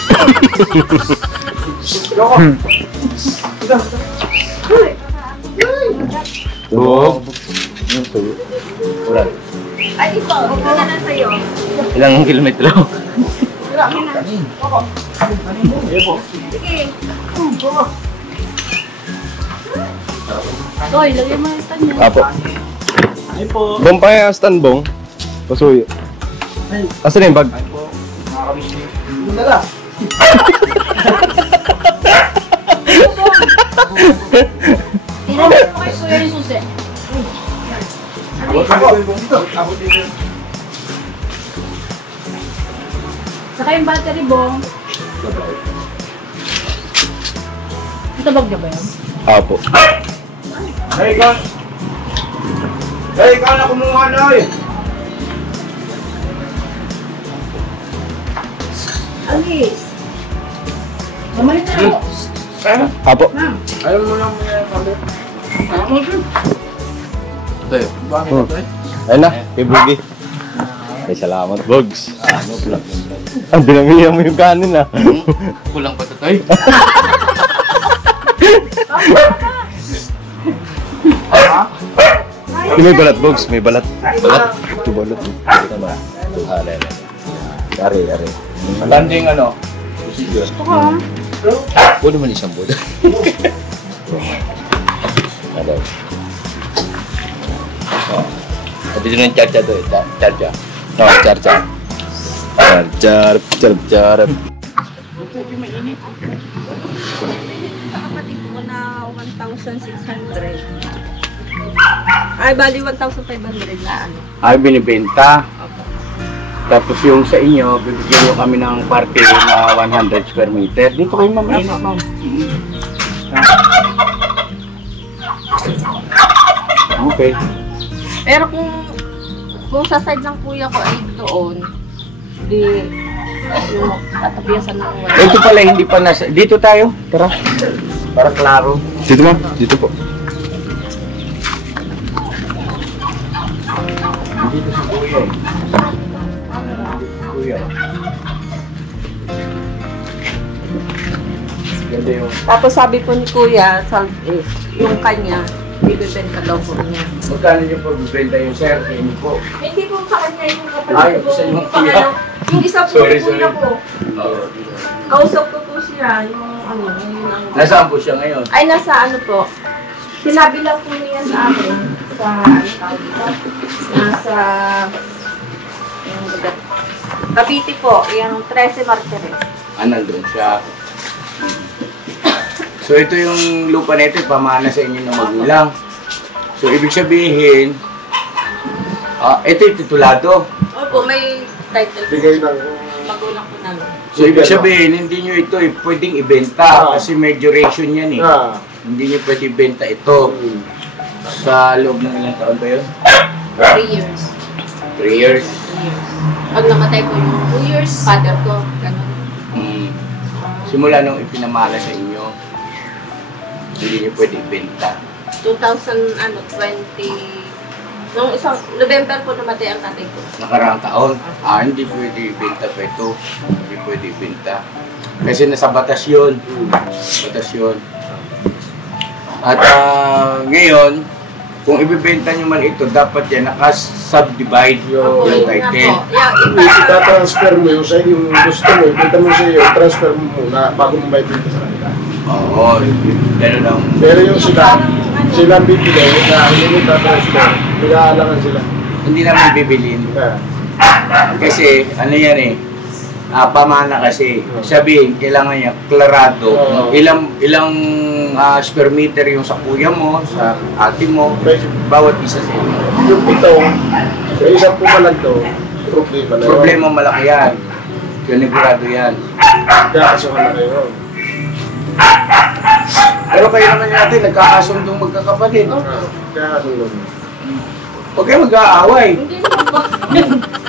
Bog. Ay, ito. Huwag na lang sa'yo. Ilang kilometro? Sige. Toy, lagyan mo yung stand niya. Apo. Bong pa yung stand, Bong. Pasuyo. Asan yung bag? Tira mo kay Kuya yung susi. Saka yung battery, Bong. Nasa bag niya ba yan? Apo. Ikaw na kumuha na eh. Alis. Mamay na ako. Apo. Ayaw mo lang muna kami. Tayo, bakit Hmm. tayo? Ayun na, kay Boogie. Ay, salamat, Bogs. Ang binamilihan mo yung kanin ah. Kulang pa ito tayo. Di may balat, Bogs. May balat. Balat? Ito balat. Ito ba? Ito, halay. Ari. Landing ano? Pwede man isang boda. Ano? Sabi dito ng charcha to eh. Charcha. No, charcha. Charcha. Kapatid ko na 1,600. Ay, bali 1,500 na ano. Ay, binibenta. Tapos yung sa inyo, bibigyan nyo kami ng parte na 100 square meter. Dito kayo, ma'am. Ma'am. Okay. Pero kung sa side ng kuya ko ay doon, di yung tatapiasan ng wala. Ito pala, hindi pa nasa... Dito tayo. Tara. Para klaro. Dito, ma'am. Dito po. Dito si kuya. Ganda yung... Tapos sabi po ni kuya, yung kanya, bibibenta daw po niya. Magkano niyo po bibenta yung sir? Hindi po. Hindi po sa kanya yung Ay, kapatid ko. isa yung Yung kuya. pangalaw- Yung isa po Sorry, yung kuya sorry. ko. Kausap ko po siya, yung ano, yung ang... Nasaan po siya ngayon? Ay, nasa ano po. Sinabi lang po niya sa akin, sa ano tawag dito? Nasa... Yung Cavite po, yung 13 Martires. Nandun siya. So ito yung lupa na ito, pamana sa inyo ng magulang. So ibig sabihin, ito yung titulado. Opo, may title po. Bigay ng... Magulang po namin. So ibig sabihin, hindi nyo ito pwedeng ibenta kasi may duration yan eh. Hindi nyo pwede ibenta ito. Sa loob ng ilang taon ba yun? 3 years. 3 years. 3 years. Pag namatay po yung 2 years, father ko, ganun. Simula nung ipinamala sa inyo, hindi nyo pwede ibenta. 2020, nung isang November po namatay ang tatay ko. Nakaraang taon, hindi pwede ibenta pa ito. Hindi pwede ibenta. Kasi nasa batas yun. Batas yun. At ngayon, kung ibibenta nyo man ito, dapat yan naka-subdivide yung title. Ita-transfer mo yung sa yung gusto mo, ipita mo sa iyo, transfer mo muna bago mo maibenta sa kanila. Oo, gano'n lang. Pero yung silang bibili na hindi ita-transfer, nag-aalangan sila. Hindi naman bibilin. Kasi, ano yan eh, pamana kasi. Sabihin, kailangan niya klarado. Ilang square meter yung sa kuya mo, sa ate mo, bawat isa sa inyo. Yung ito, yung isang pumalag to, problema na yun. Problema malaki yan. Ganigurado yan. Kakasuhan na kayo. Pero kayo naman natin, nagkakasundong magkakapatid. Kakasuhan. Huwag kayo mag-aaway.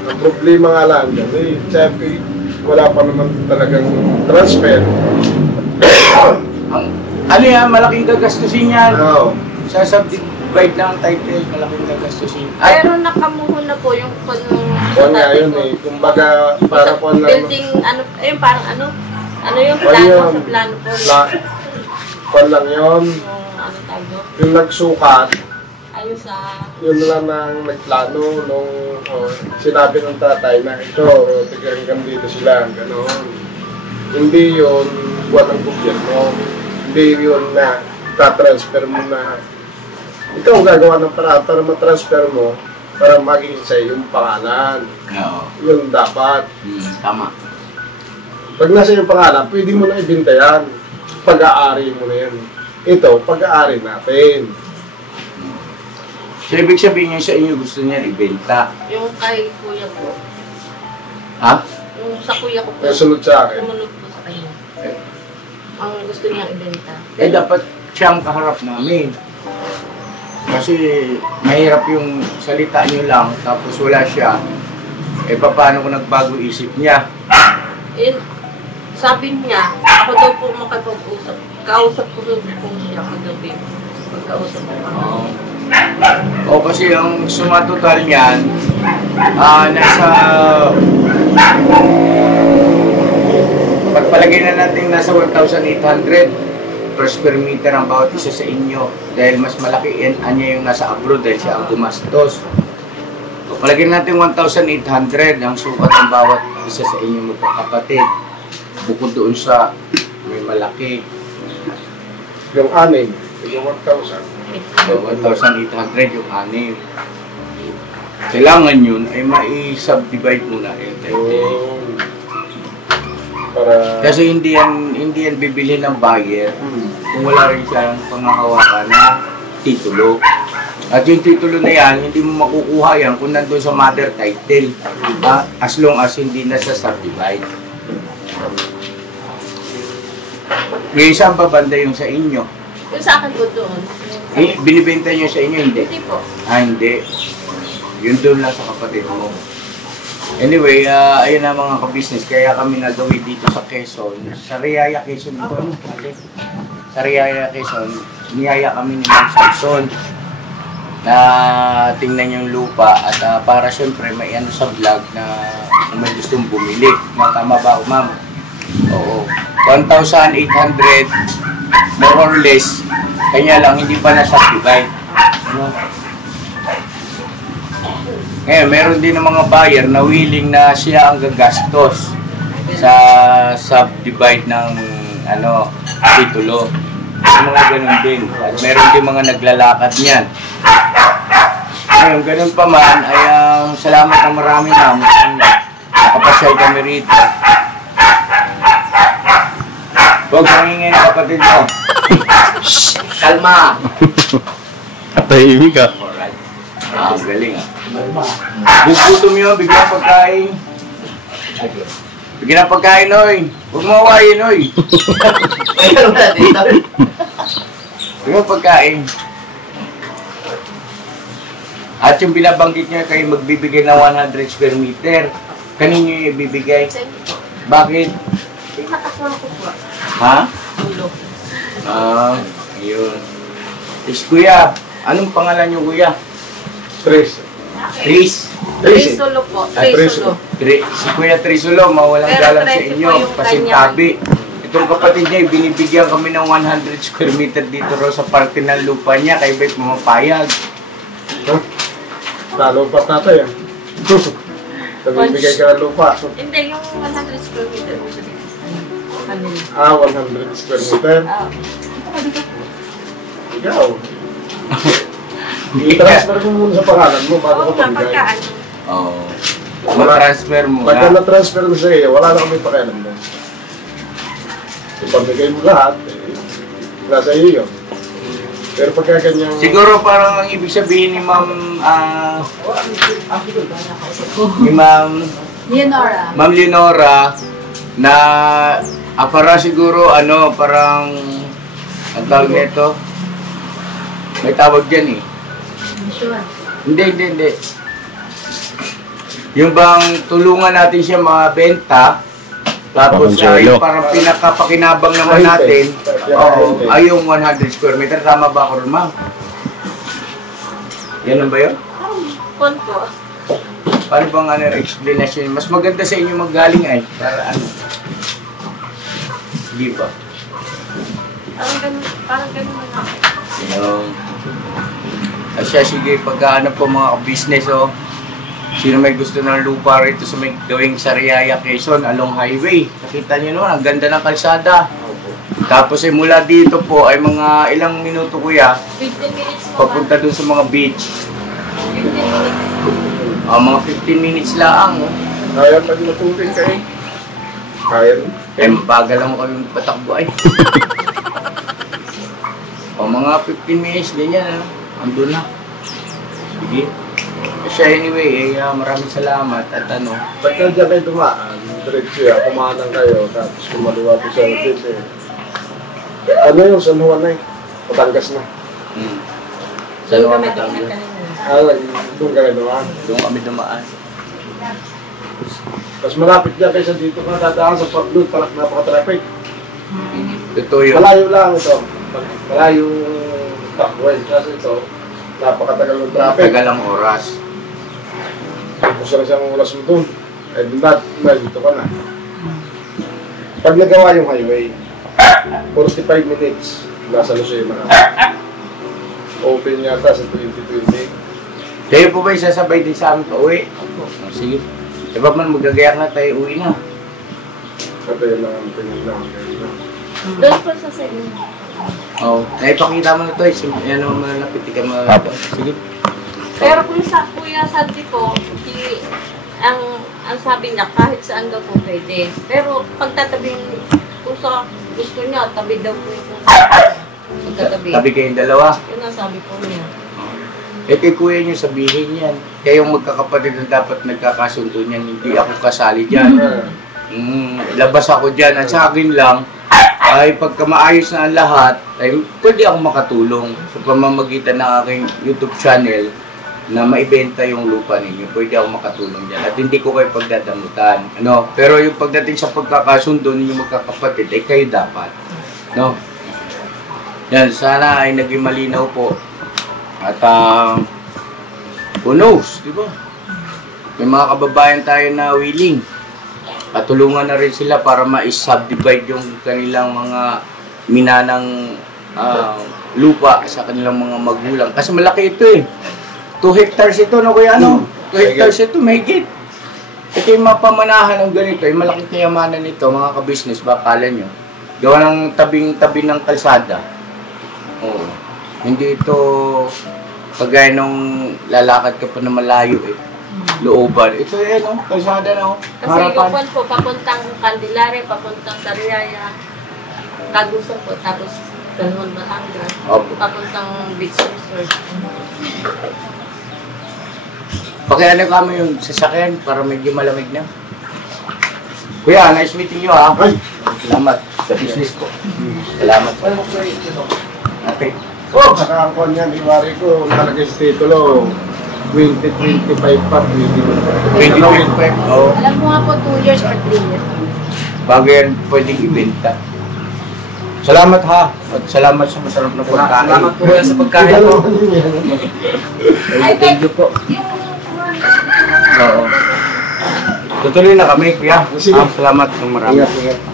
Ang problema nga lang dyan, siyempre, wala pa naman talagang transfer. Ano yan, malaking gagastusin yan. Oo. Sa subdivide ng title, malaking gagastusin. Pero nakamuhon na po yung Kung nga yun eh, kumbaga para po lang. building, ano, ayun parang ano yung plano sa plano po. Kung lang yun, Yung ano tayo, yung nagsukat, ayun sa, yun lang ang nagplano nung sinabi ng tatay na ito, hanggang dito sila, gano'n. Hindi yun buwan ng gobyerno. Hindi yun na tatransfer mo na ikaw ang gagawa ng paraan para matransfer mo para maging sa yung pangalan. Oo. Yun dapat. Tama. Pag nasa yung pangalan, pwede mo na ibenta yan. Pag-aari mo na yan. Ito, pag-aari natin. So, ibig sabihin niya sa inyo gusto niya ibenta. yung kay kuya ko. Ha? Yung sa kuya ko po. Kaya sunod sa akin. Sumunod po sa kanya. ang gusto niyang ibenta. Eh, dapat siyang kaharap namin. Kasi mahirap yung salita niyo lang, tapos wala siya. Eh, paano kung nagbago isip niya? Eh, sabi niya, ako daw po makapag-usap. Kausap ko daw po siya kagabi. Pagkausap ko kami. O kasi ang suma total niyan, nasa... Pagpalagay na natin nasa 1,800 per square meter ang bawat isa sa inyo. Dahil mas malaki anya yung nasa abroad dahil siya ang gumastos. Pagpalagay natin 1,800 ang sukat ng bawat isa sa inyo magkakapatid. Bukod doon sa may malaki. Yung anim, yung 1,000. So, 1,800 yung anim. Kailangan yun ay mai-subdivide muna. Kasi hindi yan bibili ng buyer kung wala rin siyang panghahawakan na titulo. At yung titulo na yan, hindi mo makukuha yan kung nandun sa mother title. As long as hindi na sa subdivide. Ngayon, saan ba banda yung sa inyo? Yung sa akin po doon. Eh, binibenta nyo sa inyo, hindi? Hindi po. Hindi. Yun doon lang sa kapatid mo. Anyway, ayun na mga ka-business. Kaya kami nagawin dito sa Quezon. Sa Riyaya, Quezon ito. Sa Riyaya, Quezon, niyaya kami ni Ma'am Samson na tingnan yung lupa at para syempre may ano sa vlog na kung may gustong bumili. Tama ba ako, ma'am? Oo. 1,800 more or less. Kanya lang, hindi pa na-subdivide. Ngayon, meron din ng mga buyer na willing na siya ang gagastos sa subdivide ng titulo. Mga ganun din. At meron din mga naglalakad niyan. Ngayon, ganun pa man, ay salamat ng marami namin. Nakapasyal kami rito. Huwag mangingin ng kapatid mo. Kalma! Tahimik ka. Alright. Galing Gugutom yun, bigyan pagkain. Bigyan ng pagkain, oy. Huwag mo awayin, oy. Bigyan pagkain. At yung binabanggit niya kayo magbibigay ng 100 square meter. Kanino yung ibibigay? Bakit? Pinakasama ko po. Ha? Ulo. Ayun. Is kuya, anong pangalan niyo kuya? Tris. Trisolo po. Trisolo. Si Kuya Trisolo, mawalang Pero galang sa 13 inyo. po yung Pasintabi. Itong kapatid niya, binibigyan kami ng 100 square meter dito raw sa parte ng lupa niya. Kaya ba'y pumapayag? Nalupat natin yan. Nabibigay ka ng lupa. Hindi, yung 100 square meter mo sabi. 100 square meter. Ikaw. I-transfer mo muna sa pangalan mo bago Oo ka nga, pamigay. pagkaan. Oo. Ma-transfer mo Pagka na. na-transfer mo sa iyo, wala na kami pakialam mo. Ipamigay mo lahat, nasa iyo yun. Pero pagka kanyang... Siguro parang ang ibig sabihin ni Ma'am Ma'am Leonora na para siguro parang ang tawag nito, may tawag dyan eh. Hindi. Yung bang tulungan natin siya mabenta, tapos yung parang pinakapakinabang naman natin, ay yung 100 square meter. Tama ba ako rin, ma'am? Yan ba yun? Konto. Paano bang explanation? Mas maganda sa inyo maggaling ay, para ano? Hindi ba? Parang ganun na ako. Asya, sige, pagkahanap po mga business, sino may gusto ng lupa rito sa may gawing Sariaya, Quezon, along highway. Nakita nyo naman, ang ganda ng kalsada. Tapos mula dito po ay mga ilang minuto kuya, 15 minutes po. papunta dun sa mga beach. 15 minutes. Mga 15 minutes lang. Kaya pag matubig kayo. Kaya rin. Eh, bagal lang kami patakbo ay. Mga 15 minutes, ganyan, andun na. Sige. Kasi anyway, maraming salamat at Pagka dyan kayo dumaan, diretso yan, kumanan kayo, tapos kumaliwa ko sa office Ano yung San Juan na eh? Batangas na. Sa Doon luwa kami mo tingnan kanina. Doon ka rin naman. Doon kami dumaan. Mas malapit niya kaysa dito ka dadaan sa Pagdud, parang napaka-traffic. Totoo yun. Malayo lang ito. Malayo Takway. Kasi ito, napakatagal ng traffic. Tagal ang oras. Tapos na siyang oras mo doon. Eh, dito ka na. Pag nagawa yung highway, 45 minutes nasa Lucena ka. Open yata sa 2020. Kayo po ba sasabay din sa amin pa uwi? Sige. Diba man magagayak na tayo uwi na. Katayo lang ang pinila. Doon po sa Cebu. Oo. Naipakita mo na ito. Yan naman malapit ka Sige. Pero kung sa Kuya Santi po, ang sabi niya, kahit saan daw po pwede. Pero pagtatabing, kung sa gusto niya, tabi daw po yung pagtatabi. Tabi kayong dalawa. Yun ang sabi po niya. Eh kay kuya niyo sabihin yan. Kayong magkakapatid na dapat nagkakasundo niyan. Hindi ako kasali dyan. Labas ako dyan. At sa akin lang, ay pagka maayos na ang lahat, ay pwede akong makatulong sa pamamagitan ng aking YouTube channel na maibenta yung lupa ninyo. Pwede akong makatulong dyan. At hindi ko kayo pagdadamutan. Ano? Pero yung pagdating sa pagkakasundo ninyo magkakapatid, ay kayo dapat. No? Yan, sana ay naging malinaw po. At who knows, di ba? May mga kababayan tayo na willing. Patulungan na rin sila para ma-subdivide yung kanilang mga minanang lupa sa kanilang mga magulang. Kasi malaki ito eh. 2 hectares ito, no kuya, ano? 2 hectares ito, mahigit. Ito yung mapamanahan ng ganito, yung malaking kayamanan nito, mga ka-business, bakala nyo. Gawa ng tabing-tabi ng kalsada. Oo. Hindi ito kagaya nung lalakad ka pa na malayo eh. Looban. Ito eh, no? Kalsada na, no? Kasi yung po, papuntang Candelaria, papuntang Sariaya, Tagusan po, tapos Dalhon, Batangas, papuntang Beach Resort. Pakiano kami yung sasakyan para medyo malamig na. Kuya, nice meeting you ha. Salamat sa business ko. Salamat. Okay. Oh, saka ang kon yan, iwari ko, nakalagay sa titulo, 2025 pa, 2025. Oo. Alam mo nga po, 2 years or 3 years. Bago yan pwedeng ibenta. Salamat ha. At salamat sa masarap na pagkain. Salamat po sa pagkain po. Thank you po. Oo. Tutuloy na kami, kuya. Salamat ng marami.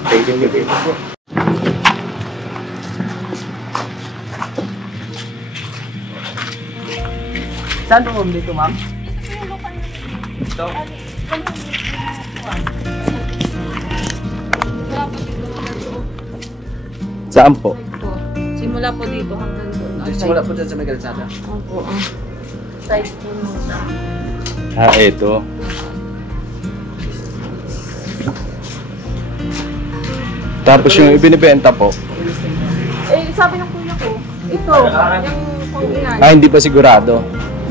Thank you, baby. Saan room dito, ma'am? Ito. Saan po? Simula po dito hanggang doon. Simula po dyan sa may kalsada. Opo, side po muna. Ito. Tapos yung ibinibenta po. Eh, sabi ng kuya ko, ito, yung kung ilan. Hindi pa sigurado.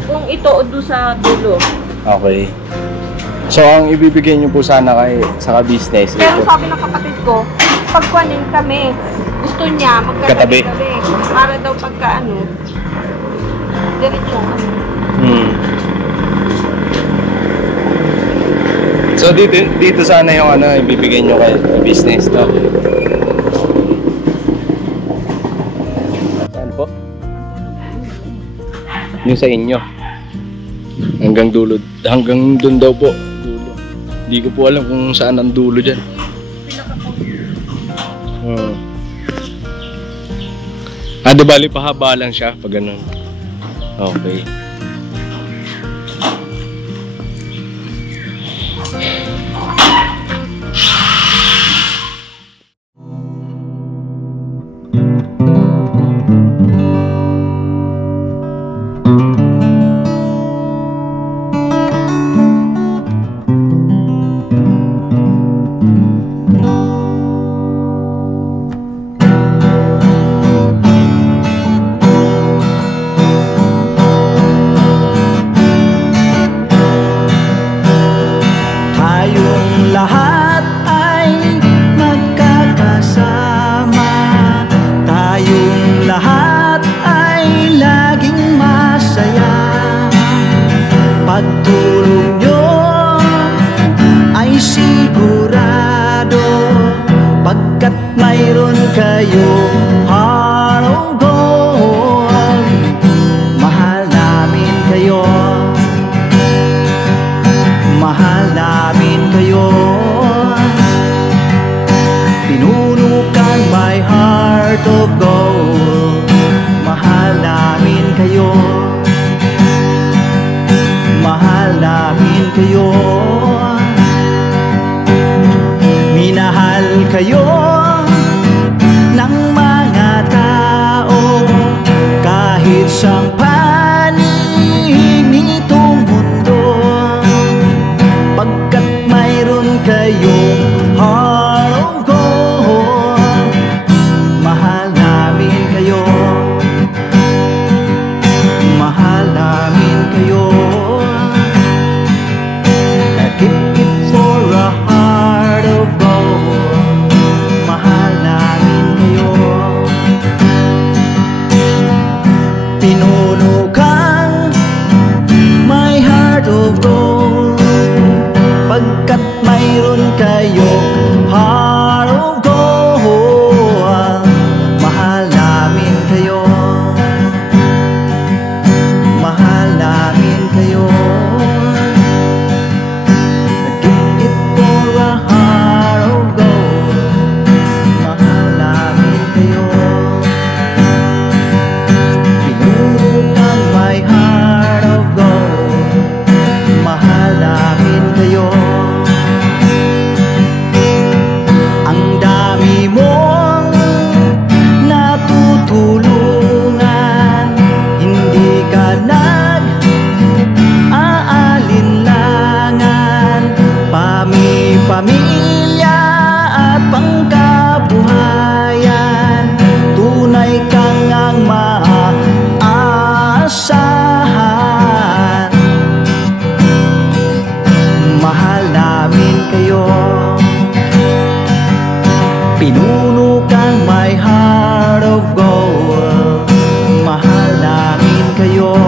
Kung ito o doon sa dulo. Okay. So, ang ibibigay niyo po sana kay sa ka-business Pero ito. sabi ng kapatid ko, pagkuhanin kami, gusto niya Katabi. magkatabi. Para daw pagka ano, diretso. So, dito sana yung ibibigay niyo kay business, no? Saan po? Yung sa inyo. Hanggang dulo. Hanggang dun daw po. Dulo. Hindi ko po alam kung saan ang dulo dyan. Di bali pahaba lang siya pag ganun. Okay. kayo, heart of gold. Mahal namin kayo, mahal namin kayo. Pinuno kang my heart of gold. Mahal namin kayo, mahal namin kayo. Minahal kayo ng mga tao kahit sang panig nitong mundo, pagkat mayroon kayong heart of gold. Mahal namin kayo, mahal namin kayo. Keep it for a heart of gold. Mahal namin kayo. Pinuno kang my heart of gold, pagkat mayroon kayo heart of gold. Mahal namin kayo, mahal namin kayo. Give it for a heart of gold. Mahal namin kayo. Pinuno kang my heart of gold. Mahal namin kayo. Ang dami mong natutulungan, hindi ka nag-aalinlangan. Pamilya at pangkabuhayan, tunay kang ang maaasahan. Mahal namin kayo, pinuno kang my heart of gold. Mahal namin kayo.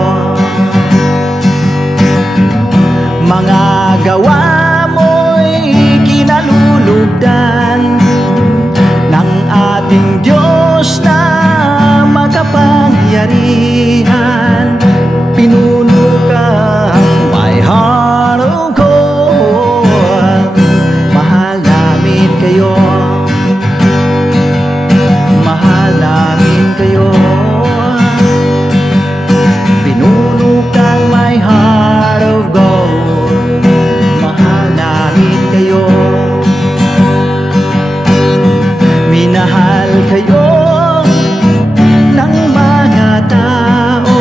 Mga gawa mo'y kinalulugdan ng ating Diyos na makapangyarihan. Pinuno kang my heart of gold. Mahal namin kayo, mahal namin kayo. Pinuno kang my heart of gold. Mahal namin kayo. Minahal kayo ng mga tao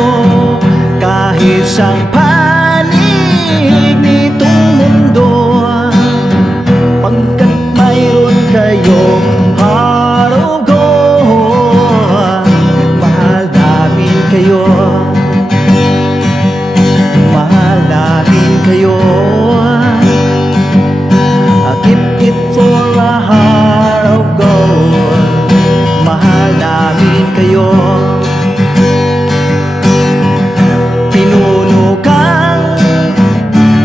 kahit sang panig nitong mundo, pagkat mayroon kayong heart of gold. Mahal namin kayo, mahal namin kayo. Keep it for a heart of gold. Mahal namin kayo. Pinuno kang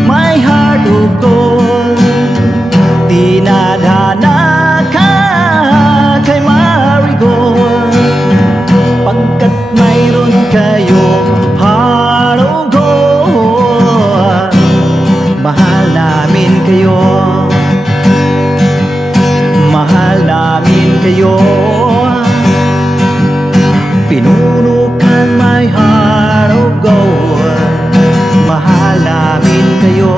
my heart of gold. Dinadhana ka kay Marigold, pagkat mayroon kayong heart of gold. Mahal namin kayo, mahal namin kayo. Pinuno kang my heart of gold. Mahal namin kayo.